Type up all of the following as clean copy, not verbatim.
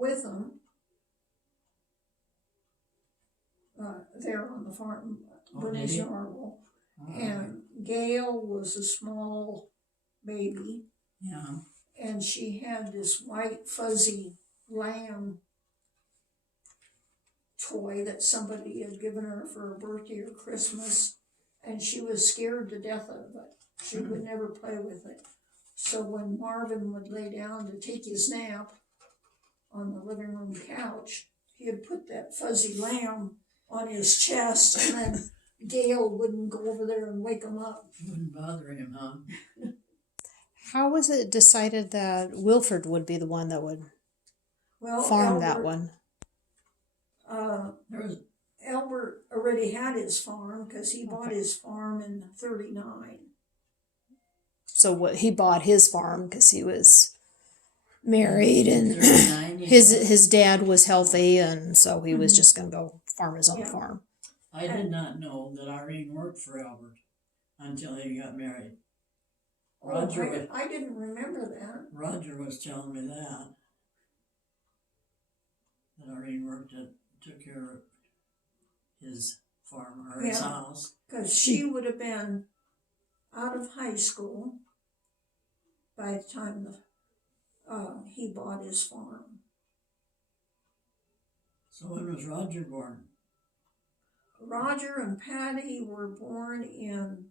with them there on the farm, Bernice and Orville. And Gail was a small baby. Yeah. And she had this white fuzzy lamb toy that somebody had given her for her birthday or Christmas, and she was scared to death of it. She would never play with it. So when Marvin would lay down to take his nap on the living room couch, he'd put that fuzzy lamb on his chest, and then Gail wouldn't go over there and wake him up. Wouldn't bother him, huh? How was it decided that Wilford would be the one that would farm that one? Albert already had his farm because he bought his farm in 1939. So he bought his farm because he was married and his dad was healthy, and so he was just going to go farm his own farm. I did not know that Irene worked for Albert until he got married. Roger, I didn't remember that. Roger was telling me that Irene took care of his farm or his house. Because she would have been out of high school by the time he bought his farm. So when was Roger born? Roger and Patty were born in,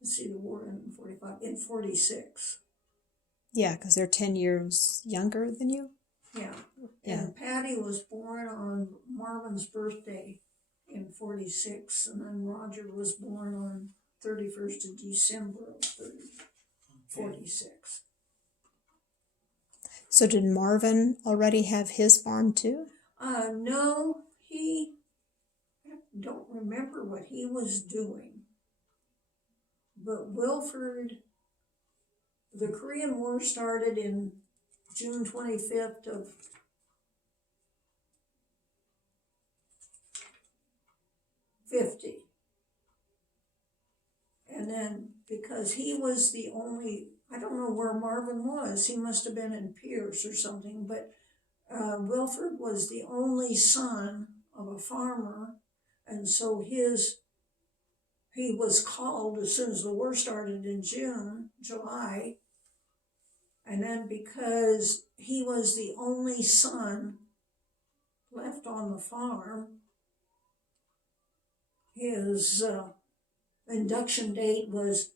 let's see, the war in 46. Yeah, because they're 10 years younger than you. Yeah. And Patty was born on Marvin's birthday in 46, and then Roger was born on 31st of December of 46. So did Marvin already have his farm too? No, I don't remember what he was doing. But Wilford, the Korean War started in June 25th of 50. And then because he was the only, I don't know where Marvin was, he must have been in Pierce or something, but Wilford was the only son of a farmer, and so he was called as soon as the war started in July, and then because he was the only son left on the farm, his induction date was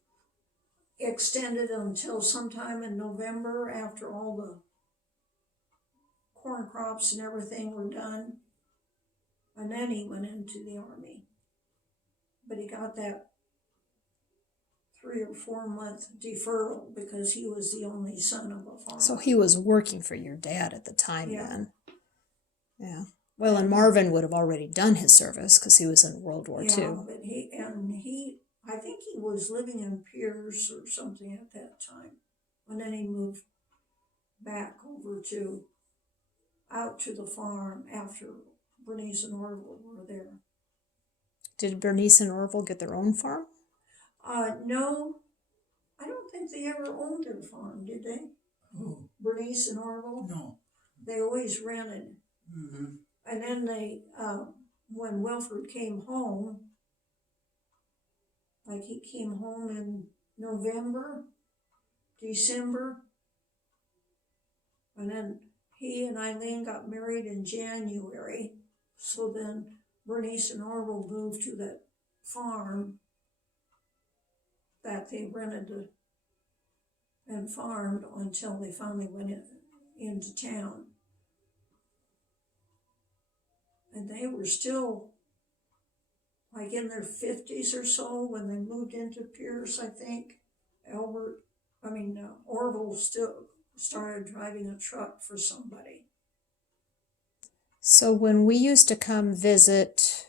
extended until sometime in November after all the corn crops and everything were done, and then he went into the Army. But he got that 3 or 4 month deferral because he was the only son of a farmer. So he was working for your dad at the time then. Yeah. Well, and Marvin would have already done his service because he was in World War II. Yeah, but I think he was living in Pierce or something at that time. And then he moved back over out to the farm after Bernice and Orville were there. Did Bernice and Orville get their own farm? No, I don't think they ever owned their farm, did they? Who? Bernice and Orville? No. They always rented. Mm-hmm. And then they, when Wilford came home, like he came home in November, December, and then he and Eileen got married in January. So then Bernice and Orville moved to that farm that they rented and farmed until they finally went into town. And they were still like in their 50s or so when they moved into Pierce, I think. Orville still started driving a truck for somebody. So when we used to come visit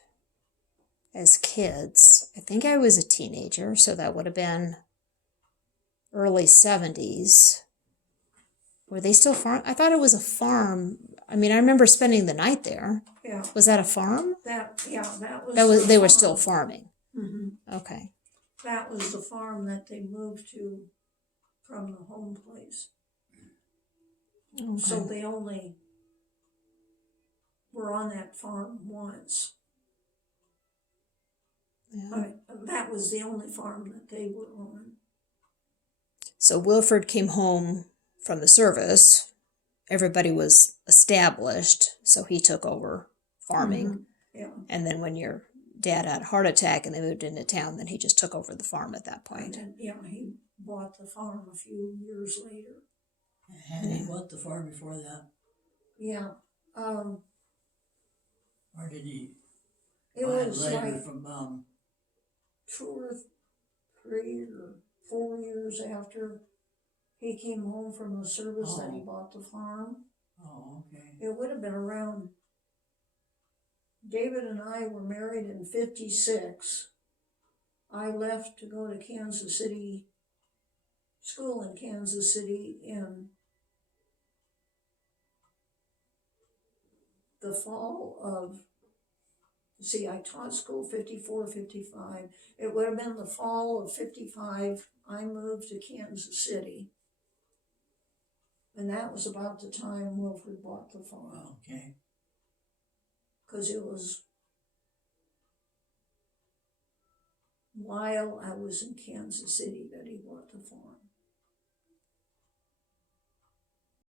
as kids, I think I was a teenager, so that would have been early 70s. Were they still farm? I thought it was a farm. I mean, I remember spending the night there. Yeah. Was that a farm? That was. They were still farming. Mm-hmm. Okay. That was the farm that they moved to from the home place. So Okay. they only were on that farm once. Yeah. I mean, that was the only farm that they were on. So Wilford came home from the service. Everybody was established, so he took over farming. Mhm. Yeah. And then when your dad had a heart attack and they moved into town, then he just took over the farm at that And point. then, yeah, he bought the farm a few years later. Had he bought the farm before that? Yeah. Or did he It buy it was later like from 2 or 3 or 4 years after he came home from the service that he Oh. bought the farm. Oh, okay. It would have been around, David and I were married in 56. I left to go to Kansas City, school in Kansas City in the fall of, see, I taught school 54, 55. It would have been the fall of 55. I moved to Kansas City. And that was about the time Wilford bought the farm. Okay. Because it was while I was in Kansas City that he bought the farm.